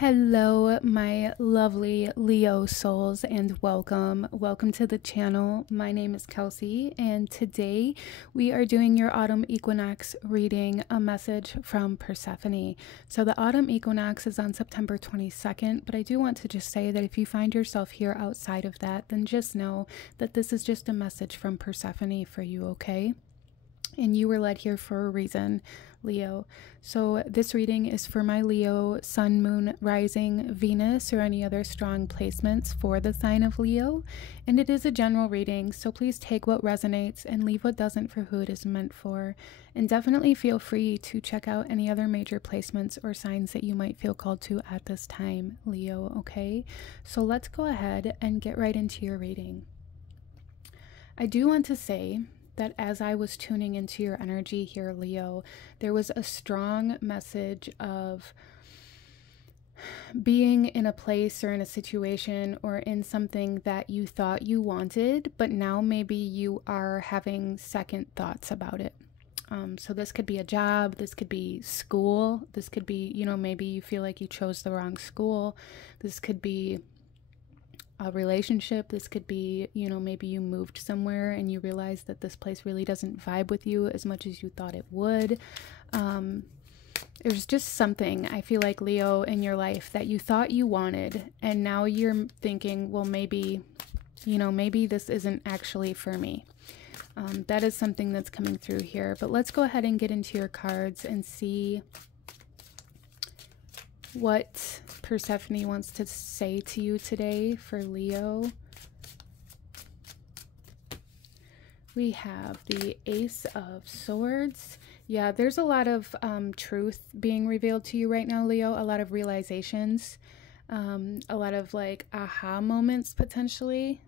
Hello, my lovely Leo souls, and welcome. Welcome to the channel. My name is Kelsey, and today we are doing your autumn equinox reading, a message from Persephone. So the autumn equinox is on September 22nd, but I do want to just say that if you find yourself here outside of that, then just know that this is just a message from Persephone for you, okay? And you were led here for a reason, Leo. So this reading is for my Leo, Sun, Moon, Rising, Venus, or any other strong placements for the sign of Leo. And it is a general reading, so please take what resonates and leave what doesn't for who it is meant for. And definitely feel free to check out any other major placements or signs that you might feel called to at this time, Leo, okay? So let's go ahead and get right into your reading. I do want to say that as I was tuning into your energy here, Leo, there was a strong message of being in a place or in a situation or in something that you thought you wanted, but now maybe you are having second thoughts about it. So this could be a job, this could be school, this could be, maybe you feel like you chose the wrong school, this could be a relationship, this could be, maybe you moved somewhere and you realized that this place really doesn't vibe with you as much as you thought it would. There's just something, I feel like, Leo, in your life that you thought you wanted, and now you're thinking, well, maybe this isn't actually for me. That is something that's coming through here. But let's go ahead and get into your cards and see what Persephone wants to say to you today for Leo. We have the Ace of Swords. Yeah, there's a lot of truth being revealed to you right now, Leo. A lot of realizations, a lot of like aha moments potentially.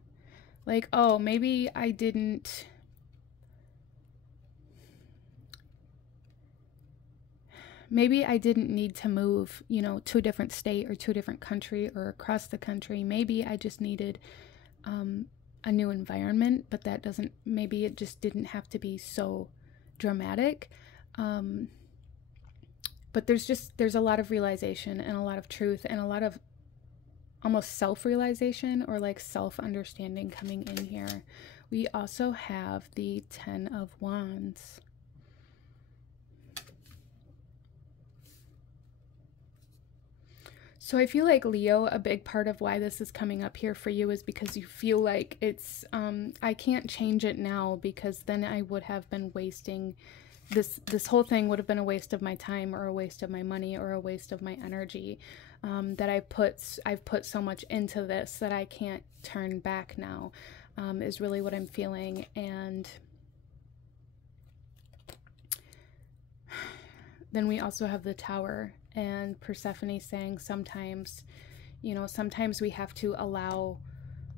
Like, oh, maybe I didn't need to move, to a different state or to a different country or across the country. Maybe I just needed a new environment, but maybe it just didn't have to be so dramatic. But there's a lot of realization and a lot of truth and a lot of almost self-realization or like self-understanding coming in here. We also have the Ten of Wands. So I feel like, Leo, a big part of why this is coming up here for you is because you feel like it's, I can't change it now because then I would have been wasting, this whole thing would have been a waste of my time or a waste of my money or a waste of my energy, that I've put so much into this that I can't turn back now, is really what I'm feeling. And then we also have the Tower. And Persephone saying sometimes we have to allow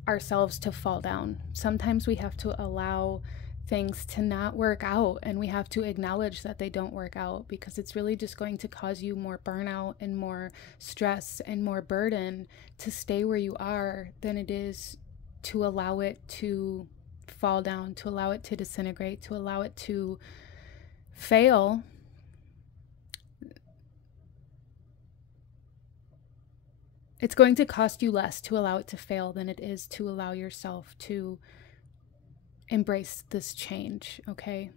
ourselves to fall down. Sometimes we have to allow things to not work out, and we have to acknowledge that they don't work out, because it's really just going to cause you more burnout and more stress and more burden to stay where you are than it is to allow it to fall down, to allow it to disintegrate, to allow it to fail. It's going to cost you less to allow it to fail than it is to allow yourself to embrace this change, okay?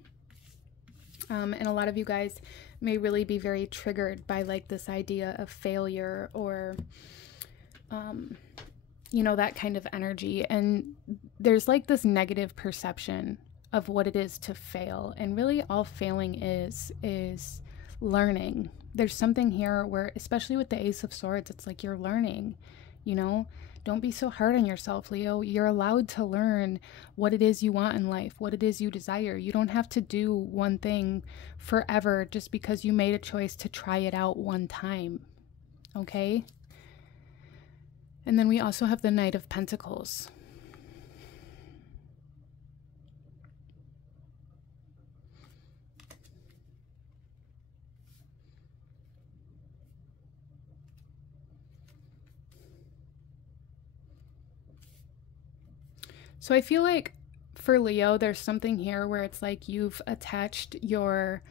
And a lot of you guys may really be very triggered by like this idea of failure or, that kind of energy. And there's like this negative perception of what it is to fail. And really all failing is learning. There's something here where, especially with the Ace of Swords, it's like you're learning, Don't be so hard on yourself, Leo. You're allowed to learn what it is you want in life, what it is you desire. You don't have to do one thing forever just because you made a choice to try it out one time, okay? And then we also have the Knight of Pentacles. So I feel like for Leo, there's something here where it's like you've attached your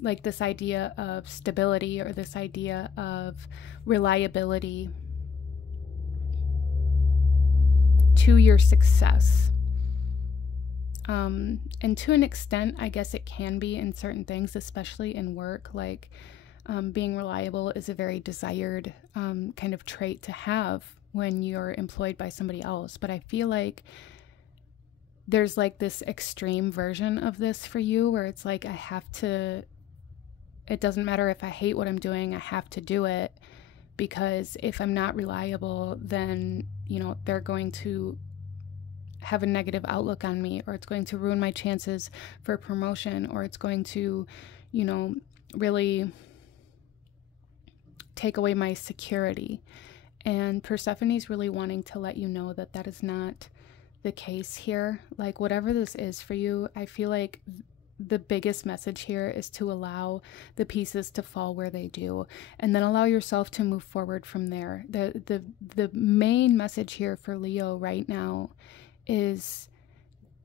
like this idea of stability or this idea of reliability to your success. And to an extent, I guess it can be in certain things, especially in work. Like being reliable is a very desired kind of trait to have when you're employed by somebody else. But I feel like there's like this extreme version of this for you where it's like, I have to, it doesn't matter if I hate what I'm doing, I have to do it, because if I'm not reliable, then, you know, they're going to have a negative outlook on me, or it's going to ruin my chances for promotion, or it's going to, you know, really take away my security. And Persephone's really wanting to let you know that that is not the case here. Like, whatever this is for you, I feel like the biggest message here is to allow the pieces to fall where they do, and then allow yourself to move forward from there. The main message here for Leo right now is,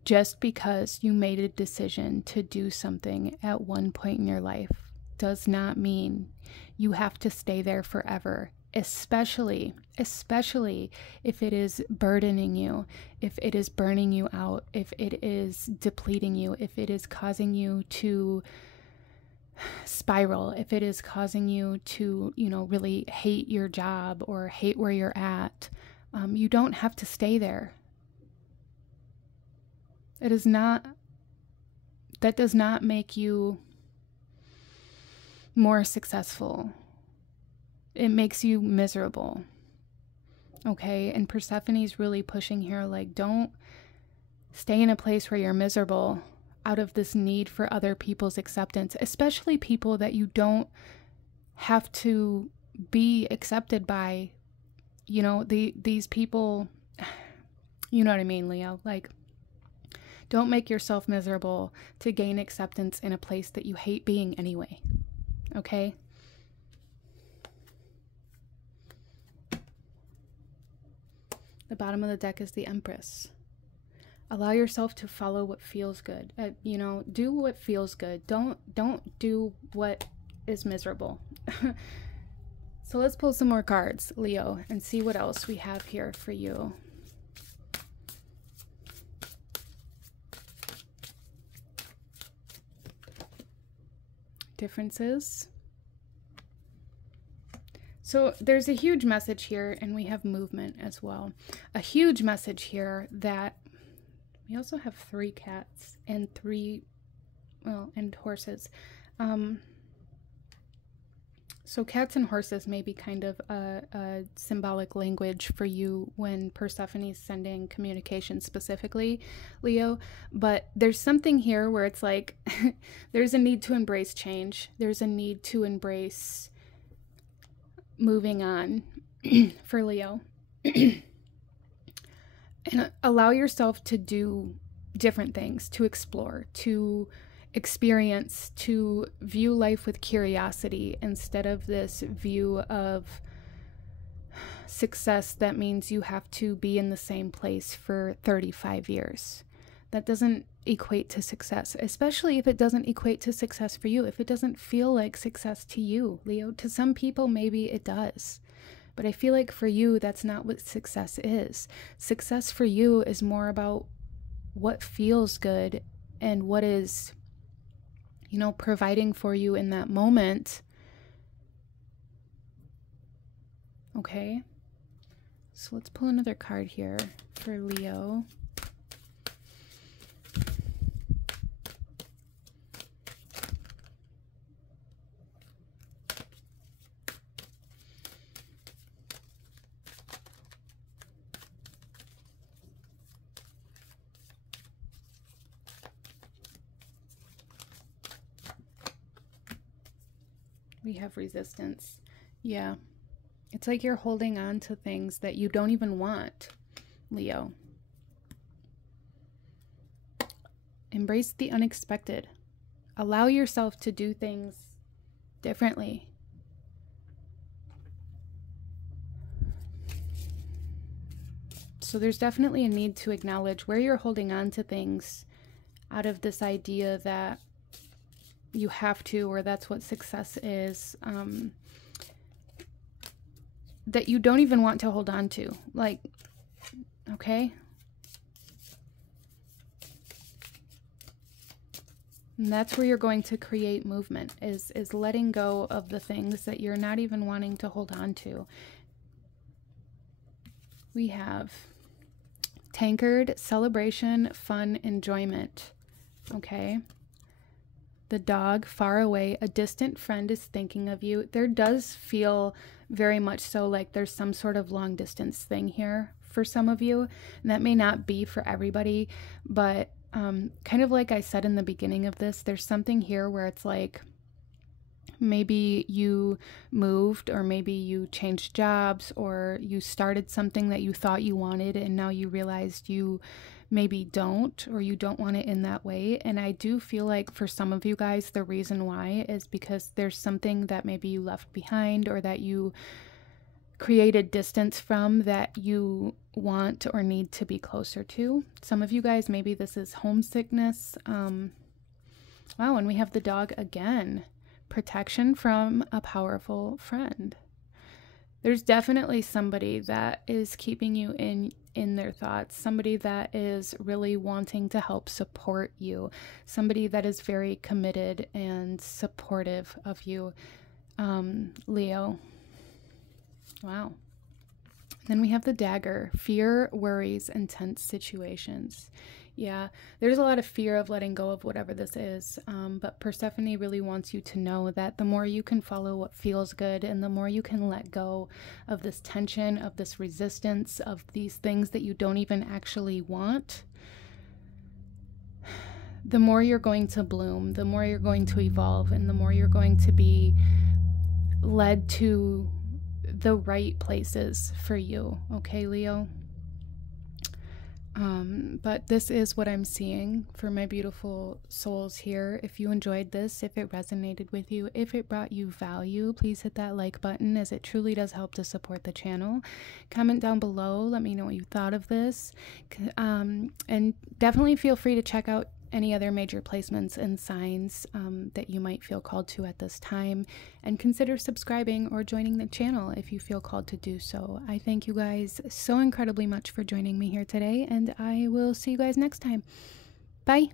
just because you made a decision to do something at one point in your life does not mean you have to stay there forever, especially if it is burdening you, if it is burning you out, if it is depleting you, if it is causing you to spiral, if it is causing you to, you know, really hate your job or hate where you're at. You don't have to stay there. It is not, that does not make you more successful. It makes you miserable. Okay? And Persephone's really pushing here, like, don't stay in a place where you're miserable out of this need for other people's acceptance, especially people that you don't have to be accepted by. You know, these people, you know what I mean, Leo? Like, don't make yourself miserable to gain acceptance in a place that you hate being anyway. Okay? The bottom of the deck is the Empress. Allow yourself to follow what feels good. You know, do what feels good. Don't do what is miserable. So let's pull some more cards, Leo, and see what else we have here for you. Differences. So there's a huge message here, and we have movement as well. A huge message here that we also have 3 cats and 3, well, and horses. So cats and horses may be kind of a symbolic language for you when Persephone is sending communication specifically, Leo. But there's something here where it's like there's a need to embrace change. There's a need to embrace moving on for Leo. And allow yourself to do different things, to explore, to experience, to view life with curiosity instead of this view of success that means you have to be in the same place for 35 years. That doesn't equate to success, especially if it doesn't equate to success for you, if it doesn't feel like success to you, Leo. To some people, maybe it does. But I feel like for you, that's not what success is. Success for you is more about what feels good and what is, you know, providing for you in that moment. Okay. So let's pull another card here for Leo. We have resistance. Yeah. It's like you're holding on to things that you don't even want, Leo. Embrace the unexpected. Allow yourself to do things differently. So there's definitely a need to acknowledge where you're holding on to things out of this idea that you have to, or that's what success is, that you don't even want to hold on to. Like, okay? And that's where you're going to create movement, is letting go of the things that you're not even wanting to hold on to. We have tankard, celebration, fun, enjoyment. Okay? The dog, far away, a distant friend is thinking of you. There does feel very much so like there's some sort of long distance thing here for some of you. And that may not be for everybody, but kind of like I said in the beginning of this, there's something here where it's like maybe you moved, or maybe you changed jobs, or you started something that you thought you wanted and now you realized you maybe don't, or you don't want it in that way. And I do feel like for some of you guys, the reason why is because there's something that maybe you left behind, or that you created distance from, that you want or need to be closer to. Some of you guys, maybe this is homesickness. Wow, and we have the dog again. Protection from a powerful friend. There's definitely somebody that is keeping you in their thoughts, somebody that is really wanting to help support you, somebody that is very committed and supportive of you, Leo. Wow. Then we have the dagger, fear, worries, and tense situations. Yeah, there's a lot of fear of letting go of whatever this is, but Persephone really wants you to know that the more you can follow what feels good, and the more you can let go of this tension, of this resistance, of these things that you don't even actually want, the more you're going to bloom, the more you're going to evolve, and the more you're going to be led to the right places for you. Okay, Leo? But this is what I'm seeing for my beautiful souls here. If you enjoyed this, if it resonated with you, if it brought you value, please hit that like button, as it truly does help to support the channel. Comment down below. Let me know what you thought of this. And definitely feel free to check out any other major placements and signs that you might feel called to at this time, and consider subscribing or joining the channel if you feel called to do so. I thank you guys so incredibly much for joining me here today, and I will see you guys next time. Bye.